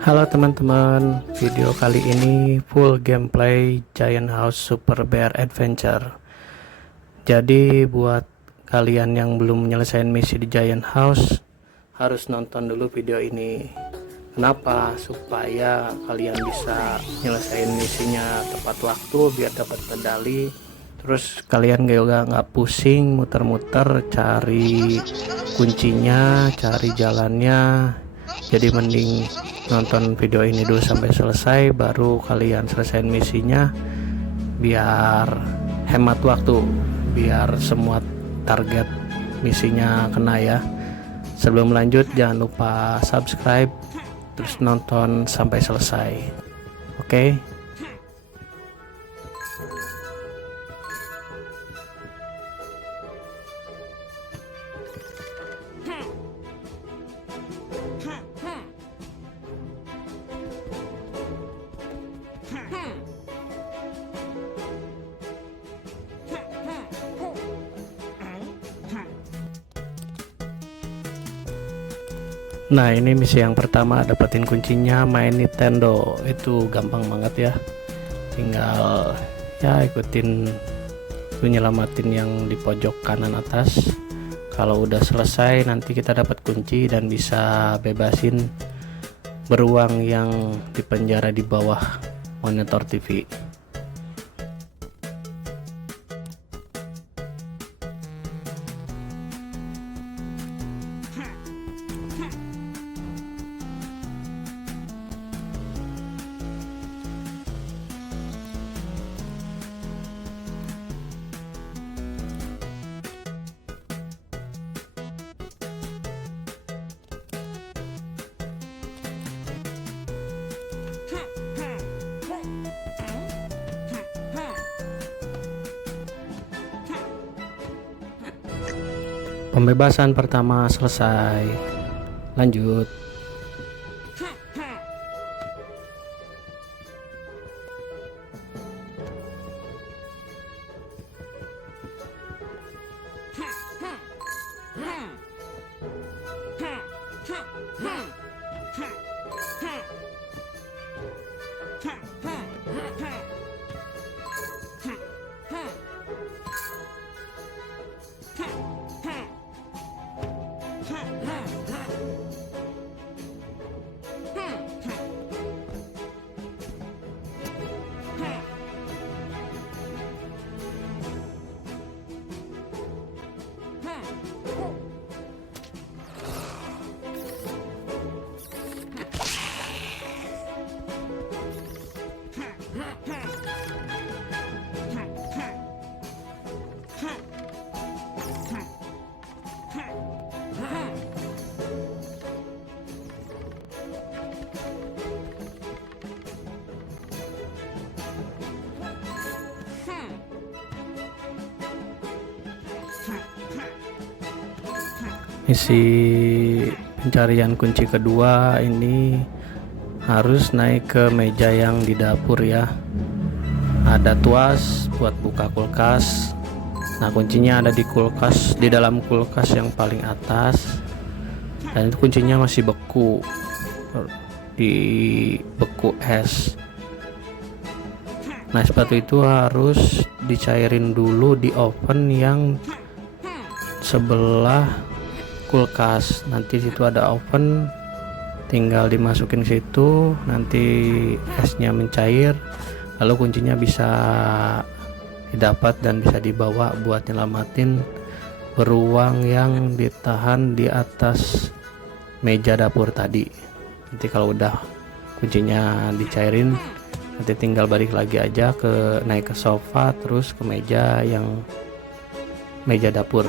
Halo teman-teman, video kali ini full gameplay Giant House Super Bear Adventure. Jadi buat kalian yang belum menyelesaikan misi di Giant House, harus nonton dulu video ini. Kenapa? Supaya kalian bisa nyelesain misinya tepat waktu biar dapat medali. Terus kalian juga nggak pusing muter-muter cari kuncinya, cari jalannya. Jadi mending nonton video ini dulu sampai selesai, baru kalian selesaiin misinya biar hemat waktu, biar semua target misinya kena ya. Sebelum lanjut jangan lupa subscribe, terus nonton sampai selesai. Oke? Nah, ini misi yang pertama, dapetin kuncinya main Nintendo. Itu gampang banget ya, tinggal ya ikutin nyelamatin yang di pojok kanan atas. Kalau udah selesai nanti kita dapat kunci dan bisa bebasin beruang yang dipenjara di bawah monitor TV. Pembebasan pertama selesai. Lanjut. Misi pencarian kunci kedua ini harus naik ke meja yang di dapur ya. Ada tuas buat buka kulkas. Nah, kuncinya ada di kulkas, di dalam kulkas yang paling atas. Dan itu kuncinya masih beku, di beku es. Nah, sepatu itu harus dicairin dulu di oven yang sebelah kulkas. Nanti situ ada oven, tinggal dimasukin situ, nanti esnya mencair, lalu kuncinya bisa didapat dan bisa dibawa buat nyelamatin beruang yang ditahan di atas meja dapur tadi. Nanti kalau udah kuncinya dicairin, nanti tinggal balik lagi aja ke naik ke sofa, terus ke meja yang meja dapur.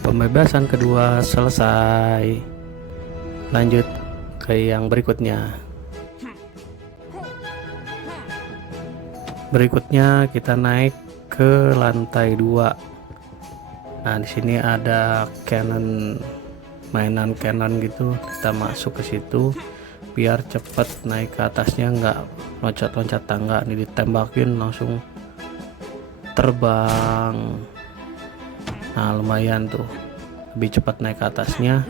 Pembebasan kedua selesai. Lanjut ke yang berikutnya. Berikutnya kita naik ke lantai 2. Nah, di sini ada cannon, mainan cannon gitu. Kita masuk ke situ biar cepet naik ke atasnya, nggak loncat-loncat tangga. Ini ditembakin langsung terbang. Nah, lumayan tuh, lebih cepat naik ke atasnya.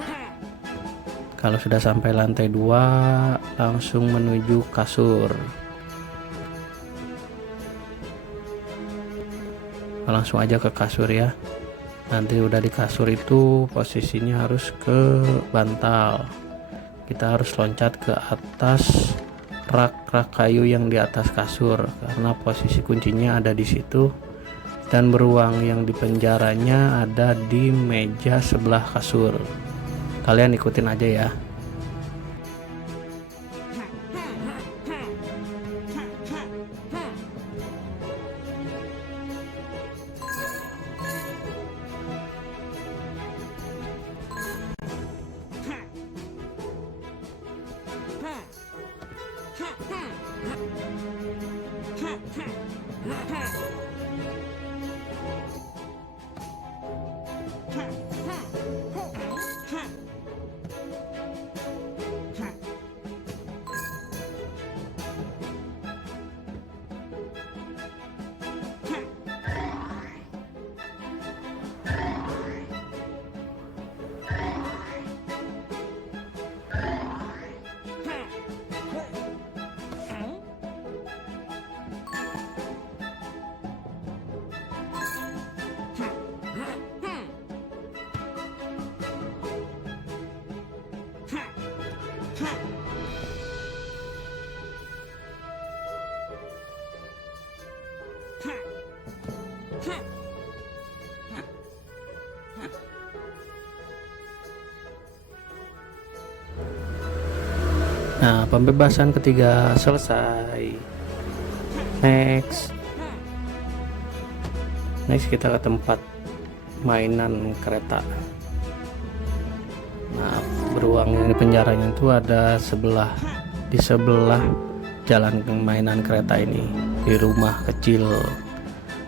Kalau sudah sampai lantai 2 langsung menuju kasur. Langsung aja ke kasur ya. Nanti udah di kasur itu posisinya harus ke bantal. Kita harus loncat ke atas rak-rak kayu yang di atas kasur, karena posisi kuncinya ada di situ. Dan beruang yang di penjaranya ada di meja sebelah kasur. Kalian ikutin aja ya. Nah, pembebasan ketiga selesai. Next kita ke tempat mainan kereta. Nah, beruang yang di penjaranya itu ada di sebelah jalan mainan kereta ini, di rumah kecil.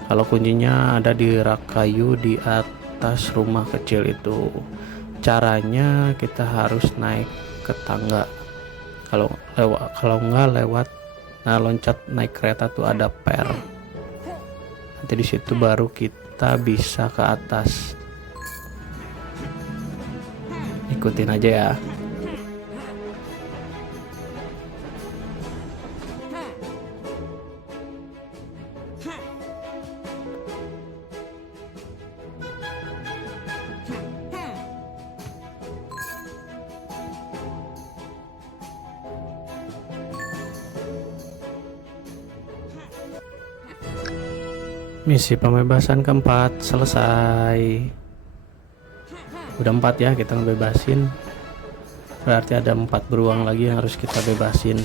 Kalau kuncinya ada di rak kayu di atas rumah kecil itu. Caranya kita harus naik ke tangga. Kalau nggak lewat, nah loncat naik kereta tuh ada per. Nanti di situ baru kita bisa ke atas. Ikutin aja ya. Misi pembebasan keempat selesai. Udah 4 ya kita ngebebasin. Berarti ada 4 beruang lagi yang harus kita bebasin.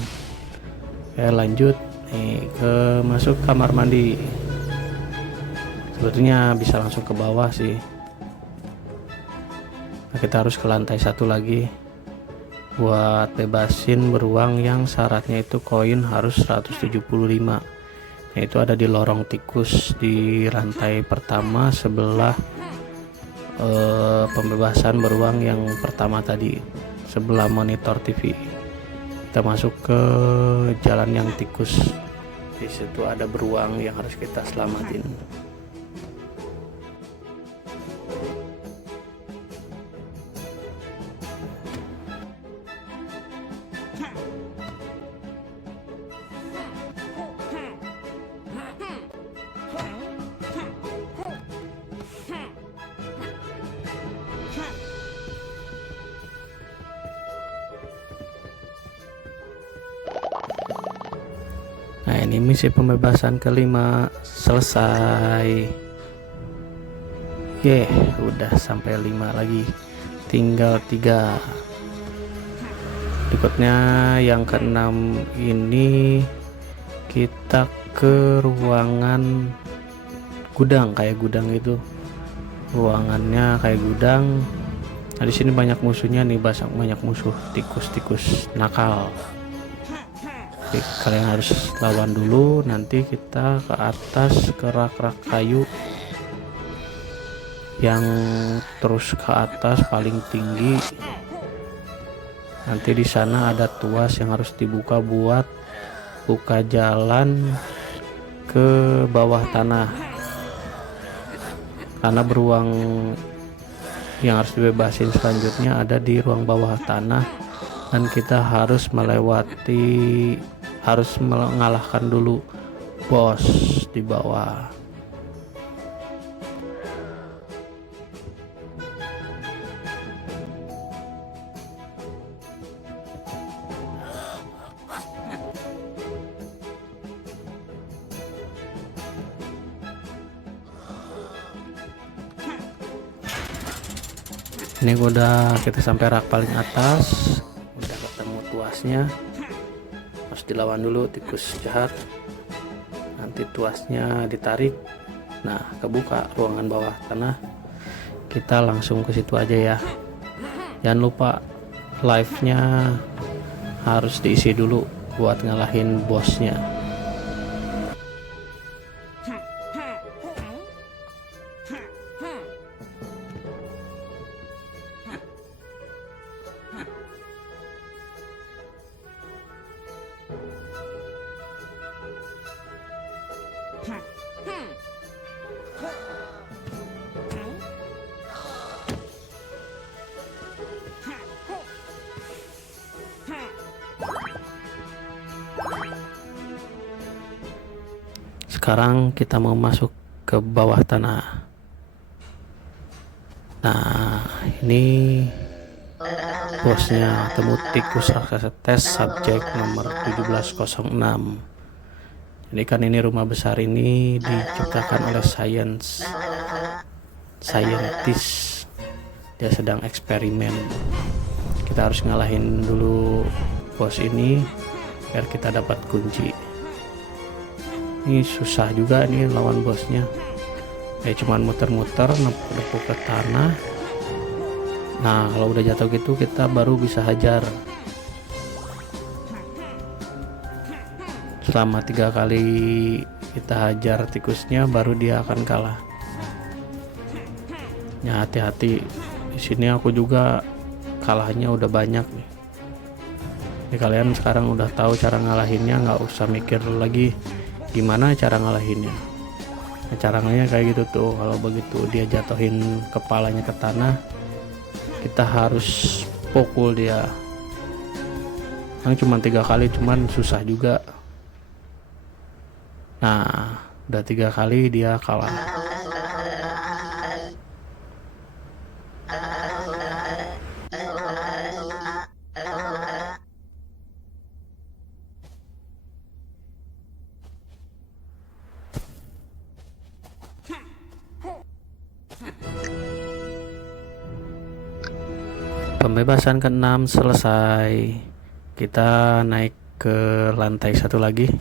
Oke, lanjut nih ke masuk kamar mandi. Sebetulnya bisa langsung ke bawah sih. Nah, kita harus ke lantai 1 lagi buat bebasin beruang yang syaratnya itu koin harus 175. Itu ada di lorong tikus di lantai pertama sebelah pembebasan beruang yang pertama tadi, sebelah monitor TV. Kita masuk ke jalan yang tikus. Di situ ada beruang yang harus kita selamatin. Nah, ini misi pembebasan kelima selesai. Udah sampai 5 lagi, tinggal 3. Berikutnya yang keenam ini kita ke ruangan gudang, kayak gudang itu. Ruangannya kayak gudang. Nah, di sini banyak musuhnya nih, banyak musuh tikus-tikus nakal. Jadi, kalian harus lawan dulu, nanti kita ke atas ke rak-rak kayu yang terus ke atas paling tinggi. Nanti di sana ada tuas yang harus dibuka buat buka jalan ke bawah tanah, karena beruang yang harus dibebasin selanjutnya ada di ruang bawah tanah, dan kita harus mengalahkan dulu bos di bawah. Ini udah kita sampai rak paling atas, udah ketemu tuasnya. Harus dilawan dulu tikus jahat, nanti tuasnya ditarik. Nah, kebuka ruangan bawah tanah, kita langsung ke situ aja ya. Jangan lupa live-nya harus diisi dulu buat ngalahin bosnya. Sekarang kita mau masuk ke bawah tanah. Nah, ini bosnya, temu tikus raksasa tes subjek nomor 1706. Jadi kan ini rumah besar ini diciptakan oleh scientist. Dia sedang eksperimen. Kita harus ngalahin dulu bos ini biar kita dapat kunci. Ini susah juga nih lawan bosnya. Cuman muter-muter nepuk-nepuk ke tanah. Nah, kalau udah jatuh gitu kita baru bisa hajar. Selama 3 kali kita hajar tikusnya baru dia akan kalah. Ya, hati-hati. Di sini aku juga kalahnya udah banyak nih. Jadi kalian sekarang udah tahu cara ngalahinnya, nggak usah mikir lagi gimana cara ngalahinnya. Nah, caranya kayak gitu tuh. Kalau begitu dia jatuhin kepalanya ke tanah, kita harus pukul dia. Yang cuma 3 kali, cuman susah juga. Nah, udah 3 kali dia kalah. Pembebasan ke-6 selesai. Kita naik ke lantai 1 lagi.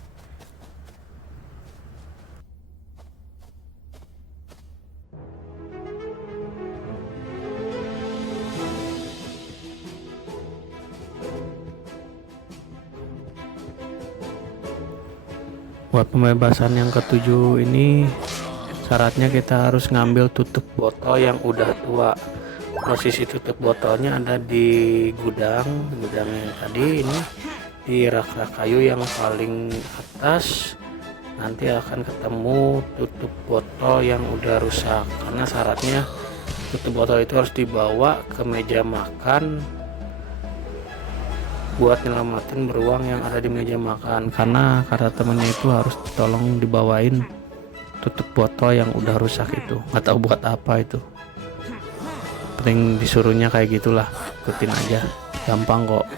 Buat pembebasan yang ke-7 ini syaratnya kita harus ngambil tutup botol yang udah tua. Posisi tutup botolnya ada di gudang yang tadi, ini di rak-rak kayu yang paling atas. Nanti akan ketemu tutup botol yang udah rusak, karena syaratnya tutup botol itu harus dibawa ke meja makan buat nyelamatin beruang yang ada di meja makan, karena kata temennya itu harus tolong dibawain tutup botol yang udah rusak itu. Nggak tahu buat apa itu, penting disuruhnya kayak gitulah, ikutin aja, gampang kok.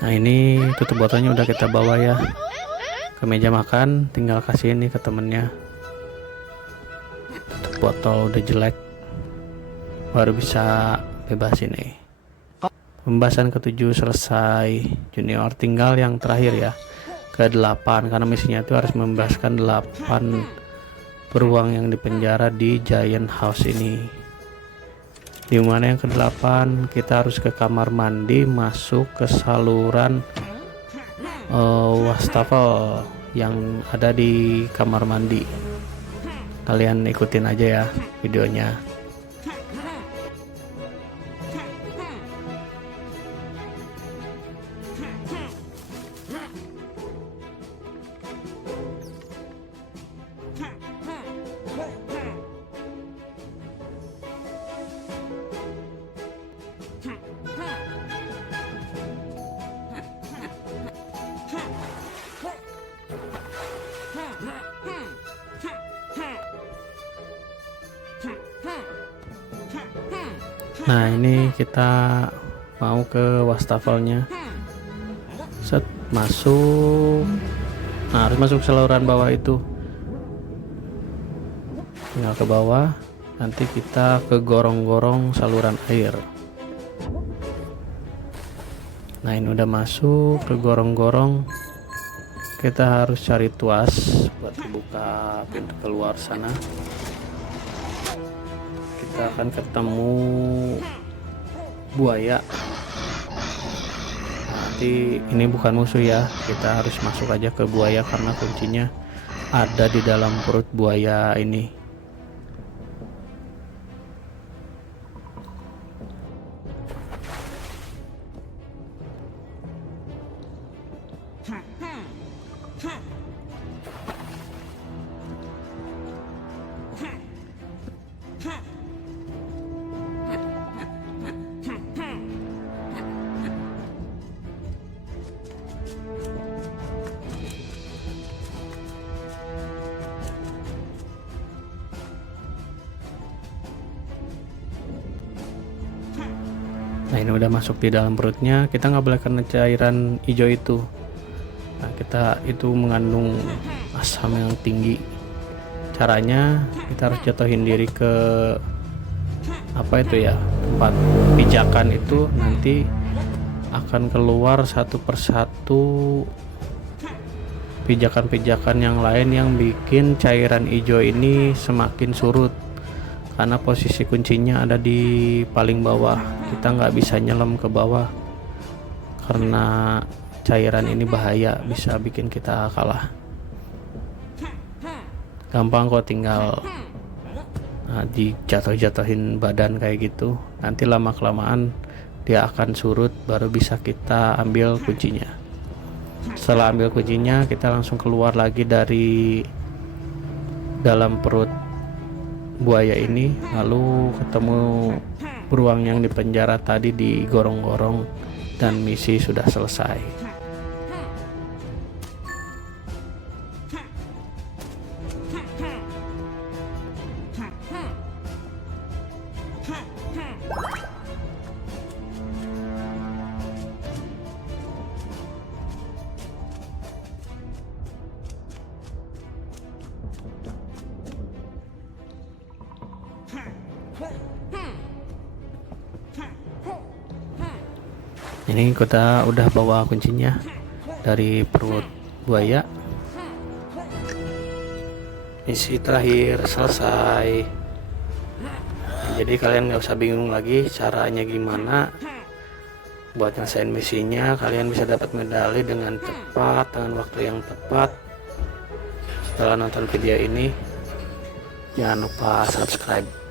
Nah, ini tutup botolnya udah kita bawa ya ke meja makan, tinggal kasih ini ke temennya. Tutup botol udah jelek, baru bisa bebas ini. Pembahasan ke-7 selesai junior, tinggal yang terakhir ya, ke-8, karena misinya itu harus membebaskan 8 beruang yang dipenjara di Giant House ini. Dimana yang ke-8 kita harus ke kamar mandi, masuk ke saluran wastafel yang ada di kamar mandi. Kalian ikutin aja ya videonya. Nah, ini kita mau ke wastafelnya. Set, masuk. Nah, harus masuk saluran bawah itu. Tinggal ke bawah. Nanti kita ke gorong-gorong saluran air. Nah, ini udah masuk ke gorong-gorong. Kita harus cari tuas buat buka pintu keluar sana. Kita akan ketemu buaya. Nanti ini bukan musuh ya, kita harus masuk aja ke buaya karena kuncinya ada di dalam perut buaya ini. Nah, ini udah masuk di dalam perutnya. Kita nggak boleh kena cairan hijau itu. Nah, kita itu mengandung asam yang tinggi. Caranya kita harus jatuhin diri ke apa itu ya, tempat pijakan itu, nanti akan keluar satu persatu pijakan-pijakan yang lain yang bikin cairan hijau ini semakin surut. Karena posisi kuncinya ada di paling bawah, kita nggak bisa nyelam ke bawah karena cairan ini bahaya, bisa bikin kita kalah. Gampang kok, tinggal dijatuh-jatuhin badan kayak gitu, nanti lama-kelamaan dia akan surut, baru bisa kita ambil kuncinya. Setelah ambil kuncinya, kita langsung keluar lagi dari dalam perut buaya ini, lalu ketemu beruang yang dipenjara tadi di gorong-gorong, dan misi sudah selesai. Ini kita udah bawa kuncinya dari perut buaya. Misi terakhir selesai. Jadi kalian nggak usah bingung lagi caranya gimana buat nyelesain misinya. Kalian bisa dapat medali dengan cepat, dengan waktu yang tepat. Setelah nonton video ini, jangan lupa subscribe.